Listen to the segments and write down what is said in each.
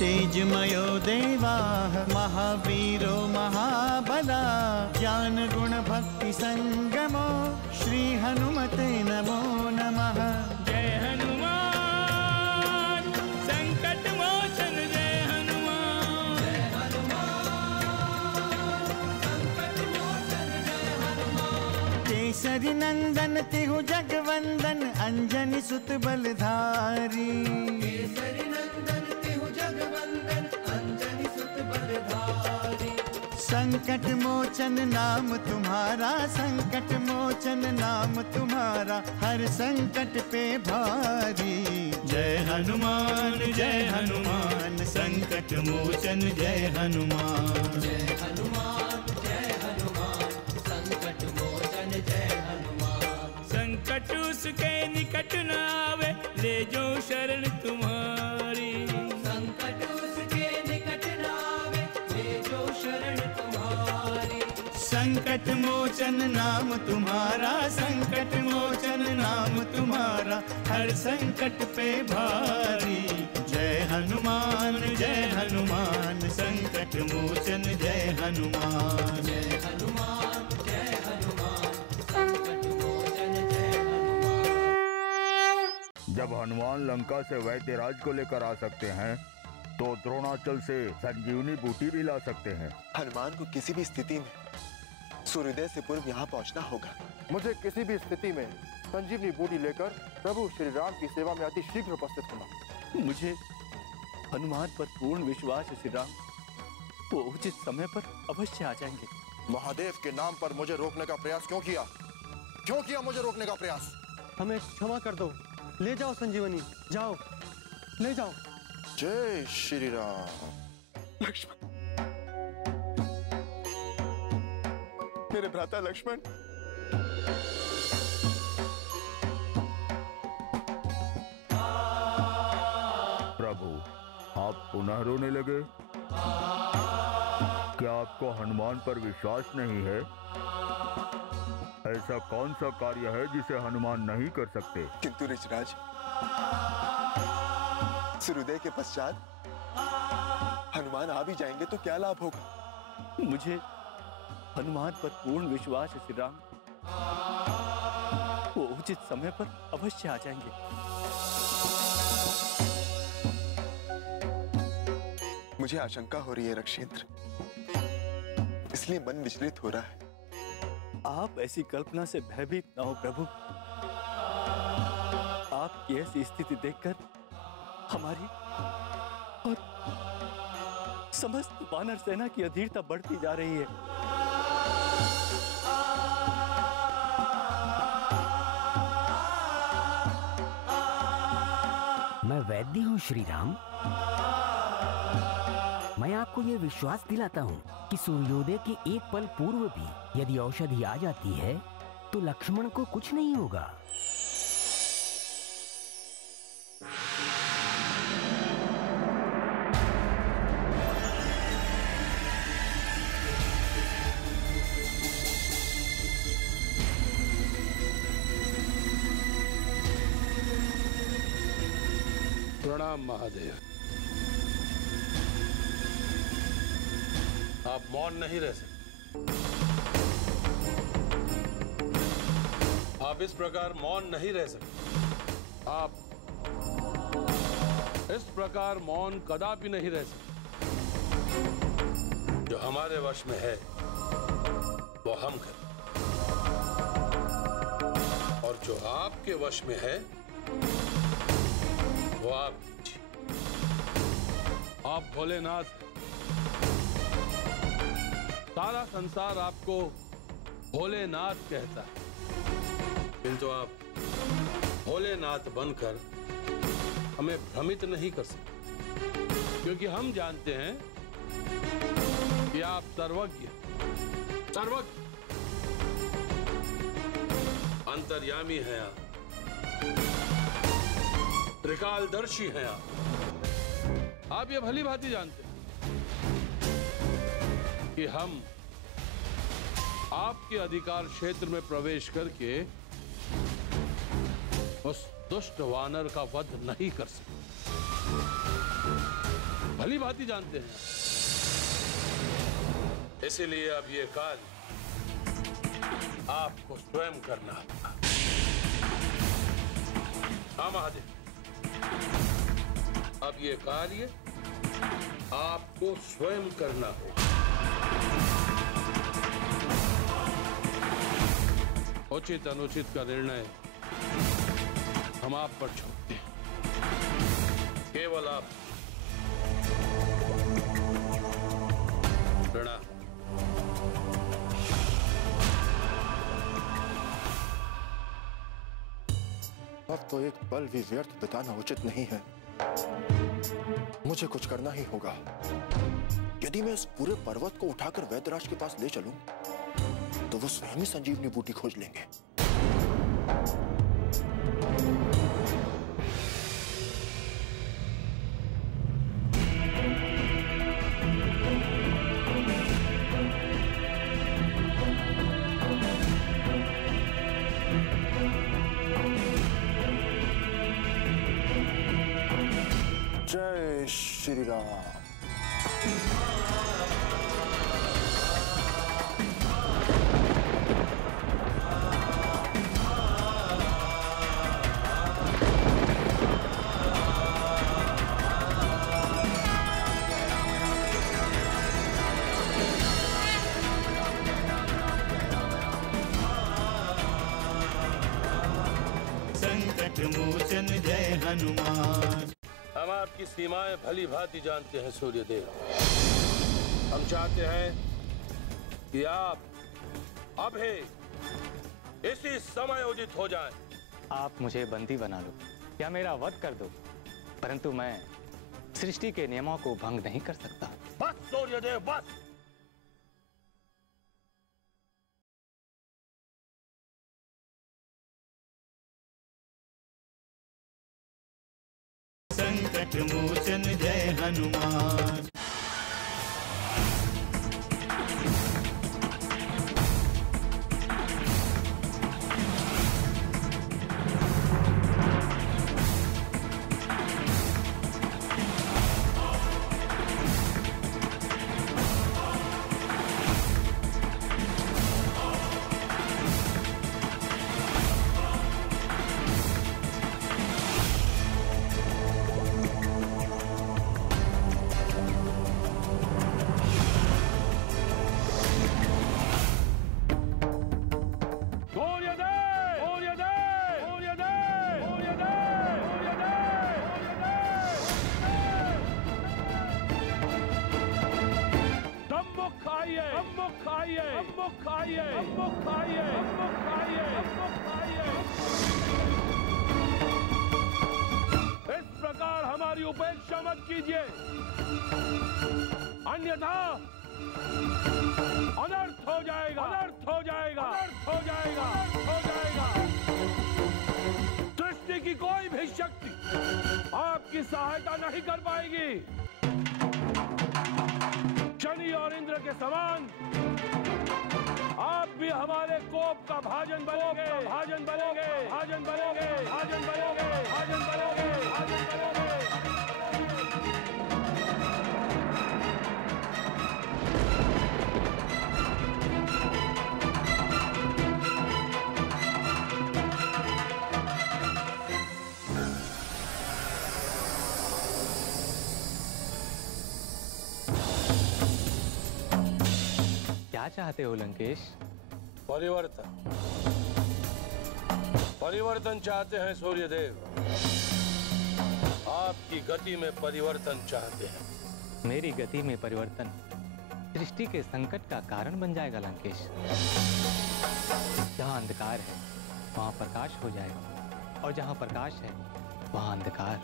तेजमयो देवाः महावीरो महाबला ज्ञान गुण भक्ति संगमो श्री हनुमते नमो नमः। जय हनुमान संकट मोचन जय हनुमान। जय हनुमान संकट मोचन जय हनुमान। केसरी नंदन तिहु जगवंदन अंजनी सुत बलधारी। केसरी नंदन तिहु जगवंदन अंजनी सुत बलधारी। संकट मोचन नाम तुम्हारा संकट मोचन नाम तुम्हारा हर संकट पे भारी। जय हनुमान संकट मोचन जय हनुमान। जय हनुमान संकट मोचन जय हनुमान। संकट उसके निकट न आवे ले जो शरण तुम्हारी। संकट उसके निकट न आवे ले जो शरण तुम्हारी। संकट मोचन नाम तुम्हारा संकट मोचन नाम तुम्हारा हर संकट पे भारी। जय हनुमान संकट मोचन जय हनुमान। जय हनुमान संकट मोचन जय हनुमान। जब हनुमान लंका से वैद्यराज को लेकर आ सकते हैं तो द्रोणाचल से संजीवनी बूटी भी ला सकते हैं। हनुमान को किसी भी स्थिति में सूर्योदय से पूर्व यहाँ पहुँचना होगा। मुझे किसी भी स्थिति में संजीवनी बूटी लेकर प्रभु श्री राम की सेवा में अति शीघ्र उपस्थित होना। मुझे हनुमान पर पूर्ण विश्वास है श्री राम, वो उचित समय पर अवश्य आ जाएंगे। महादेव के नाम पर मुझे रोकने का प्रयास क्यों किया मुझे रोकने का प्रयास? हमें क्षमा कर दो, ले जाओ संजीवनी, जाओ ले जाओ। जय श्री राम। लक्ष्मण, मेरे भ्राता लक्ष्मण, प्रभु आप पुनः रोने लगे? क्या आपको हनुमान पर विश्वास नहीं है? ऐसा कौन सा कार्य है जिसे हनुमान नहीं कर सकते? किंतु ऋषराज, सूर्योदय के पश्चात हनुमान आ भी जाएंगे तो क्या लाभ होगा? मुझे हनुमान पर पूर्ण विश्वास है श्री राम, वो उचित समय पर अवश्य आ जाएंगे। मुझे आशंका हो रही है रक्षेत्र, इसलिए मन विचलित हो रहा है। आप ऐसी कल्पना से भयभीत न हो प्रभु। आपकी ऐसी स्थिति देखकर हमारी और समस्त वानर सेना की अधीरता बढ़ती जा रही है। मैं वैद्य हूँ श्री राम। मैं आपको ये विश्वास दिलाता हूँ कि सूर्योदय के एक पल पूर्व भी यदि औषधि आ जाती है तो लक्ष्मण को कुछ नहीं होगा। प्रणाम महादेव। आप मौन नहीं रह सकते। आप इस प्रकार मौन नहीं रह सकते। आप इस प्रकार मौन कदापि नहीं रह सकते। जो हमारे वश में है वो हम करें, और जो आपके वश में है वो आप कीजिए। आप भोलेनाथ, सारा संसार आपको भोलेनाथ कहता है, किंतु आप भोलेनाथ बनकर हमें भ्रमित नहीं कर सकते, क्योंकि हम जानते हैं कि आप सर्वज्ञ अंतर्यामी हैं, आप त्रिकालदर्शी हैं। आप ये भली भांति जानते हैं कि हम आपके अधिकार क्षेत्र में प्रवेश करके उस दुष्ट वानर का वध नहीं कर सकते। भली भांति जानते हैं। इसीलिए अब ये कार्य आपको स्वयं करना होगा। हाँ महादेव, अब ये कार्य आपको स्वयं करना होगा। उचित अनुचित का निर्णय हम आप पर छोड़ते हैं। केवल आप। प्रणाम। अब तो एक पल भी व्यर्थ बिताना उचित नहीं है। मुझे कुछ करना ही होगा। यदि मैं इस पूरे पर्वत को उठाकर वैद्यराज के पास ले चलूं, तो वो स्वयं ही संजीवनी बूटी खोज लेंगे। जय श्री राम। संकट मोचन जय हनुमान। हम आपकी सीमाएं भली भांति जानते हैं सूर्यदेव। हम चाहते हैं कि आप अभी इसी समय उदित हो जाएं। आप मुझे बंदी बना लो या मेरा वध कर दो, परंतु मैं सृष्टि के नियमों को भंग नहीं कर सकता। बस सूर्यदेव, बस। संकट मोचन जय हनुमान। इस प्रकार हमारी उपेक्षा मत कीजिए, अन्यथा अनर्थ हो जाएगा, अनर्थ हो जाएगा, अनर्थ हो जाएगा, हो जाएगा। सृष्टि की कोई भी शक्ति आपकी सहायता नहीं कर पाएगी। शनि और इंद्र के समान आप भी हमारे कोप का भाजन बनेंगे, भाजन बनेंगे, भाजन बनेंगे, भाजन बनेंगे, भाजन बनेंगे, भाजन बनेंगे। क्या चाहते हो लंकेश? परिवर्तन, परिवर्तन चाहते हैं सूर्यदेव। आपकी गति में परिवर्तन चाहते हैं। मेरी गति में परिवर्तन सृष्टि के संकट का कारण बन जाएगा लंकेश। जहाँ अंधकार है वहाँ प्रकाश हो जाएगा, और जहाँ प्रकाश है वहाँ अंधकार।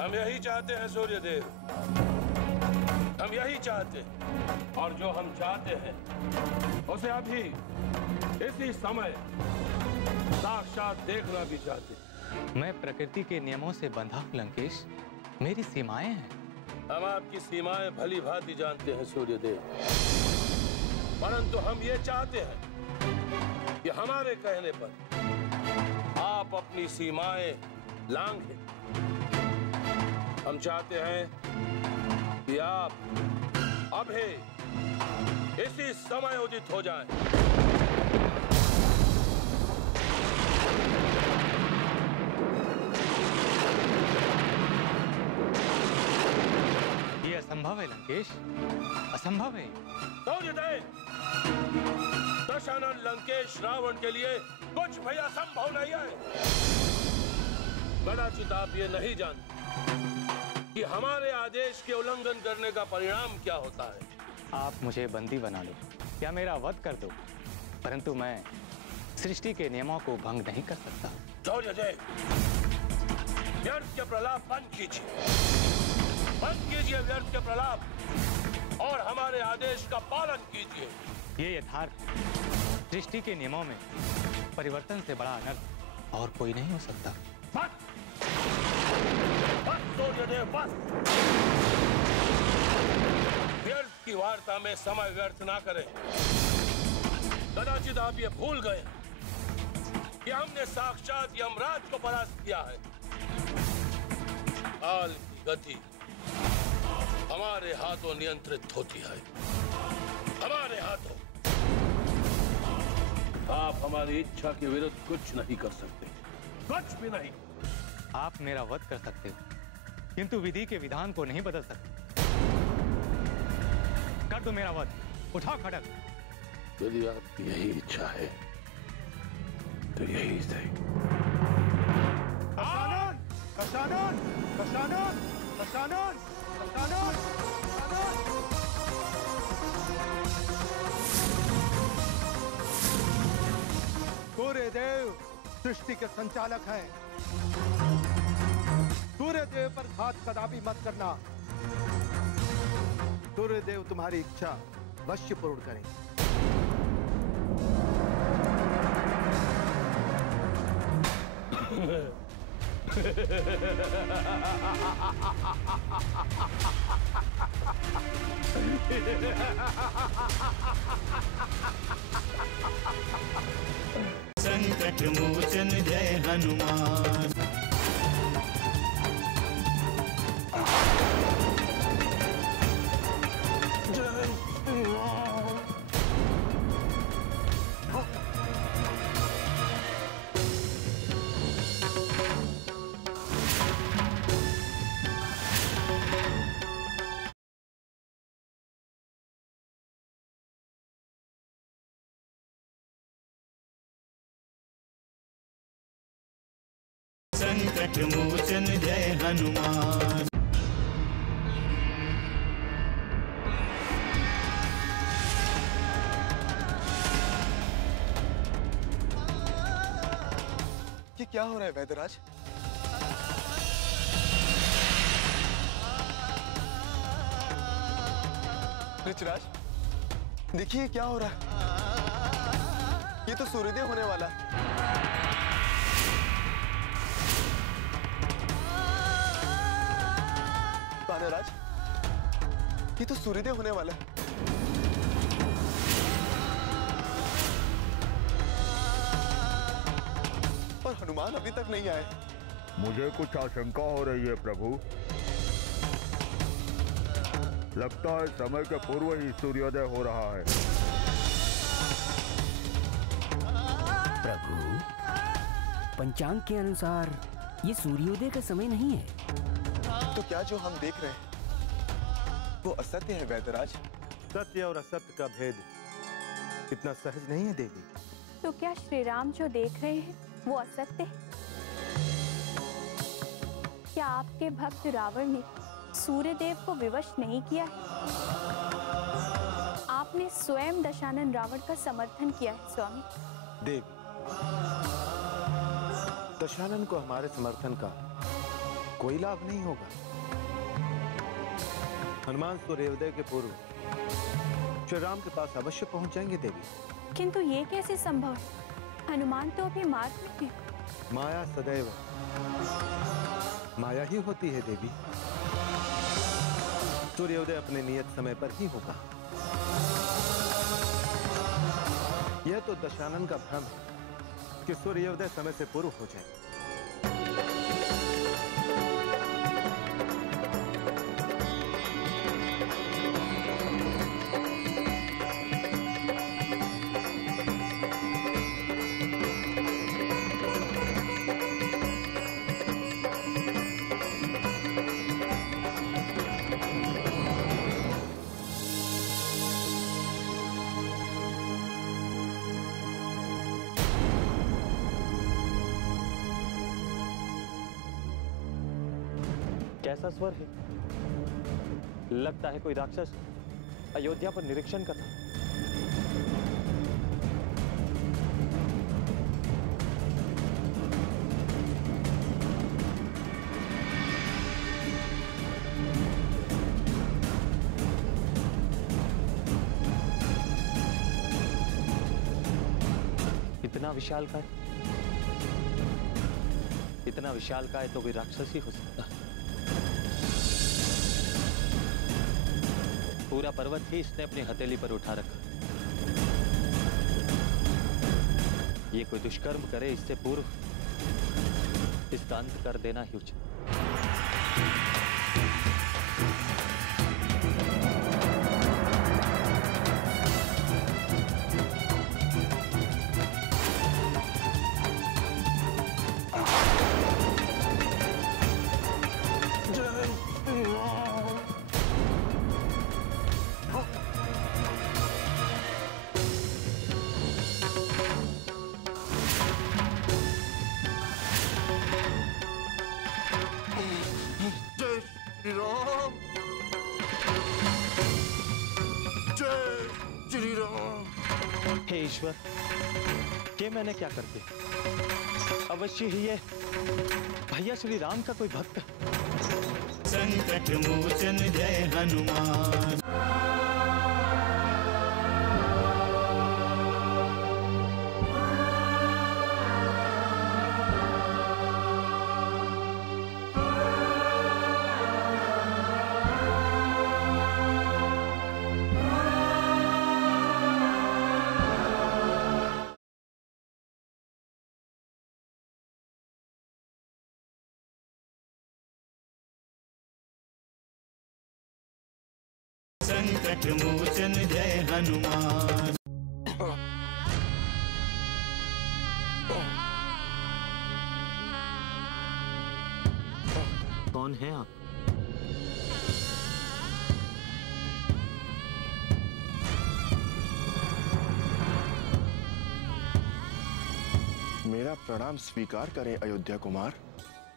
हम यही चाहते हैं सूर्यदेव, हम यही चाहते हैं। और जो हम चाहते हैं उसे अभी इसी समय साक्षात देखना भी चाहते हैं। मैं प्रकृति के नियमों से बंधा हूं लंकेश। मेरी सीमाएं हैं। हम आपकी सीमाएं भली भांति जानते हैं सूर्यदेव, परंतु हम ये चाहते हैं कि हमारे कहने पर आप अपनी सीमाएं लांघें। हम चाहते हैं कि आप अभी इसी समय उदित हो जाएं। ये असंभव है लंकेश, असंभव है। दशानन लंकेश रावण के लिए कुछ भी असंभव नहीं है। कदाचित आप ये नहीं जानते कि हमारे आदेश के उल्लंघन करने का परिणाम क्या होता है। आप मुझे बंदी बना लो या मेरा वध कर दो, परंतु मैं सृष्टि के नियमों को भंग नहीं कर सकता। सूर्यदेव, व्यर्थ के प्रलाप बंद कीजिए व्यर्थ के प्रलाप और हमारे आदेश का पालन कीजिए। ये यथार्थ सृष्टि के नियमों में परिवर्तन से बड़ा अनर्थ और कोई नहीं हो सकता। बस सूर्यदेव, बस। व्यर्थ की वार्ता में समय व्यर्थ ना करें। कदाचित आप ये भूल गए कि हमने साक्षात यमराज को परास्त किया है। काल की गति हमारे हाथों नियंत्रित होती है, हमारे हाथों। आप हमारी इच्छा के विरुद्ध कुछ नहीं कर सकते, कुछ भी नहीं। आप मेरा वध कर सकते हो, किंतु विधि के विधान को नहीं बदल सकते। कर दो मेरा वध, उठाओ खड्ग। यदि आपकी यही इच्छा है तो यही सही। दशानन, दशानन, दशानन, दशानन, दशानन, सूर्यदेव सृष्टि के संचालक हैं। सूर्यदेव पर घात कदापि मत करना। सूर्यदेव तुम्हारी इच्छा अवश्य पूर्ण करें। संकट मोचन जय हनुमान। संकट मोचन जय हनुमान। ये क्या हो रहा है वैद्यराज? ऋचराज, देखिए क्या हो रहा है। ये तो सूर्योदय होने वाला है। वानरराज, ये तो सूर्योदय होने वाला है। और हनुमान अभी तक नहीं आए। मुझे कुछ आशंका हो रही है प्रभु। लगता है समय के पूर्व ही सूर्योदय हो रहा है। प्रभु, पंचांग के अनुसार ये सूर्योदय का समय नहीं है। तो क्या जो हम देख रहे हैं वो असत्य है वैद्यराज? सत्य और असत्य का भेद इतना सहज नहीं है देवी। तो क्या श्री राम जो देख रहे हैं वो असत्य है? क्या आपके भक्त रावण ने सूर्यदेव को विवश नहीं किया है? आपने स्वयं दशानन रावण का समर्थन किया है स्वामी। देवी, दशानन को हमारे समर्थन का कोई लाभ नहीं होगा। हनुमान सूर्योदय के पूर्व श्री राम के पास अवश्य पहुंच जाएंगे देवी। किंतु ये कैसे संभव है? हनुमान तो अभी मार्ग में है। माया सदैव माया ही होती है देवी। सूर्योदय अपने नियत समय पर ही होगा। यह तो दशानन का भ्रम है कि सूर्योदय समय से पूर्व हो जाए। कैसा स्वर है? लगता है कोई राक्षस अयोध्या पर निरीक्षण कर रहा है। इतना विशालकाय तो कोई राक्षस ही हो सकता है। पूरा पर्वत ही इसने अपनी हथेली पर उठा रखा। ये कोई दुष्कर्म करे इससे पूर्व इसका अंत कर देना ही उचित। हे ईश्वर, ये मैंने क्या कर दिया? अवश्य ही ये भैया श्री राम का कोई भक्त। संकट मोचन जय हनुमान। संकट मोचन जय हनुमान। कौन है आप? मेरा प्रणाम स्वीकार करें अयोध्या कुमार।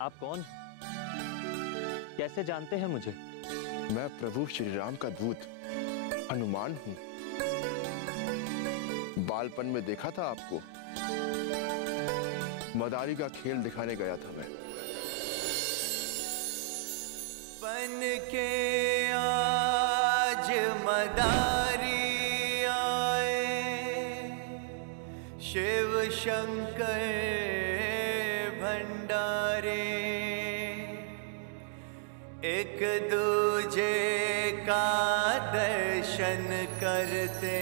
आप कौन? कैसे जानते हैं मुझे? मैं प्रभु श्री राम का दूत हनुमान हूं। बालपन में देखा था आपको। मदारी का खेल दिखाने गया था मैं। बन के आज मदारी आए, शिव शंकर भंडारे, एक दूजे का दर्शन करते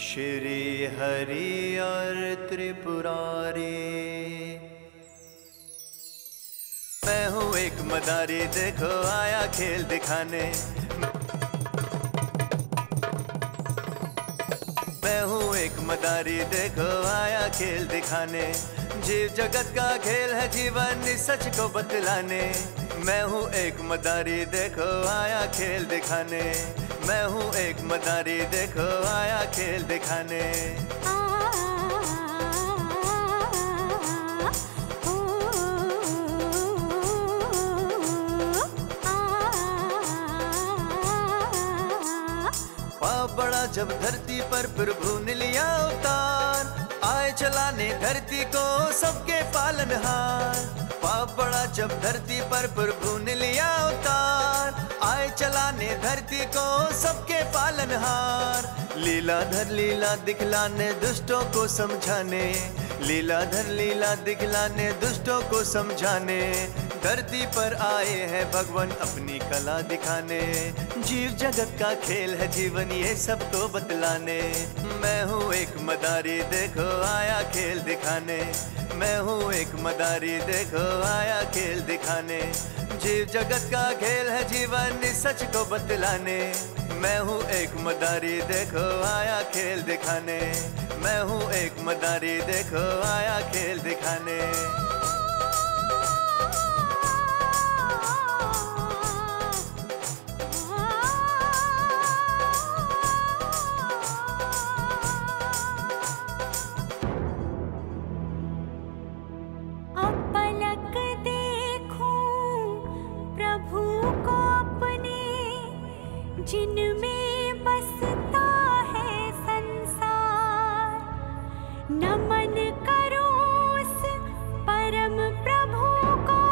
श्री हरि और त्रिपुरारी। मैं हूँ एक मदारी, देखो आया खेल दिखाने। मैं हूँ एक मदारी, देखो आया खेल दिखाने। जीव जगत का खेल है जीवन सच को बतलाने। मैं हूँ एक मदारी, देखो आया खेल दिखाने। मैं हूँ एक मदारी, देखो आया खेल दिखाने। पाप बड़ा जब धरती पर प्रभु ने लिया अवतार, आए चलाने धरती को सबके पालनहार। पाप बड़ा जब धरती पर प्रभु ने लिया अवतार, आए चलाने धरती को सबके पालनहार। लीलाधर लीला दिखलाने दुष्टों को समझाने। लीलाधर लीला दिखलाने दुष्टों को समझाने। धरती पर आए हैं भगवान अपनी कला दिखाने। जीव जगत का खेल है जीवन ये सबको बतलाने। मैं हूँ एक मदारी, देखो आया खेल दिखाने। मैं हूँ एक मदारी, देखो आया खेल दिखाने। जीव जगत का खेल है जीवन सच को बतलाने। मैं हूँ एक मदारी, देखो आया खेल दिखाने। मैं हूँ एक मदारी, देखो आया खेल दिखाने। अब पलक देखूं जिनमें बसता है संसार। नमन करो उस परम प्रभु को,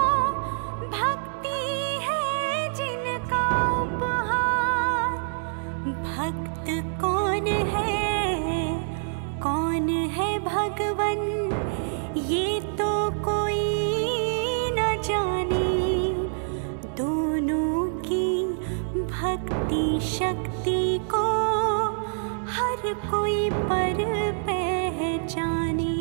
भक्ति है जिनका उपहार। भक्त कौन है भगवन, ये तो कोई न जाने। दोनों की भक्ति शक्ति को हर कोई पर पहचाने।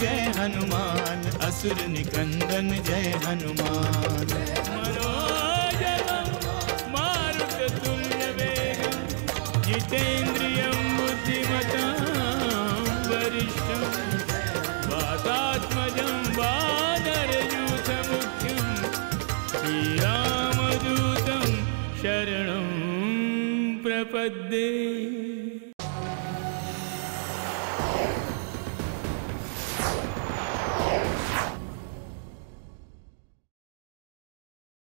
जय हनुमान, असुर निकंदन जय हनुमान। मनोजवं मारुततुल्यवेगं, जितेन्द्रियं बुद्धिमतां वरिष्ठं। वातात्मजं वानरयूथमुख्यं, श्रीरामदूतं शरणं प्रपद्ये।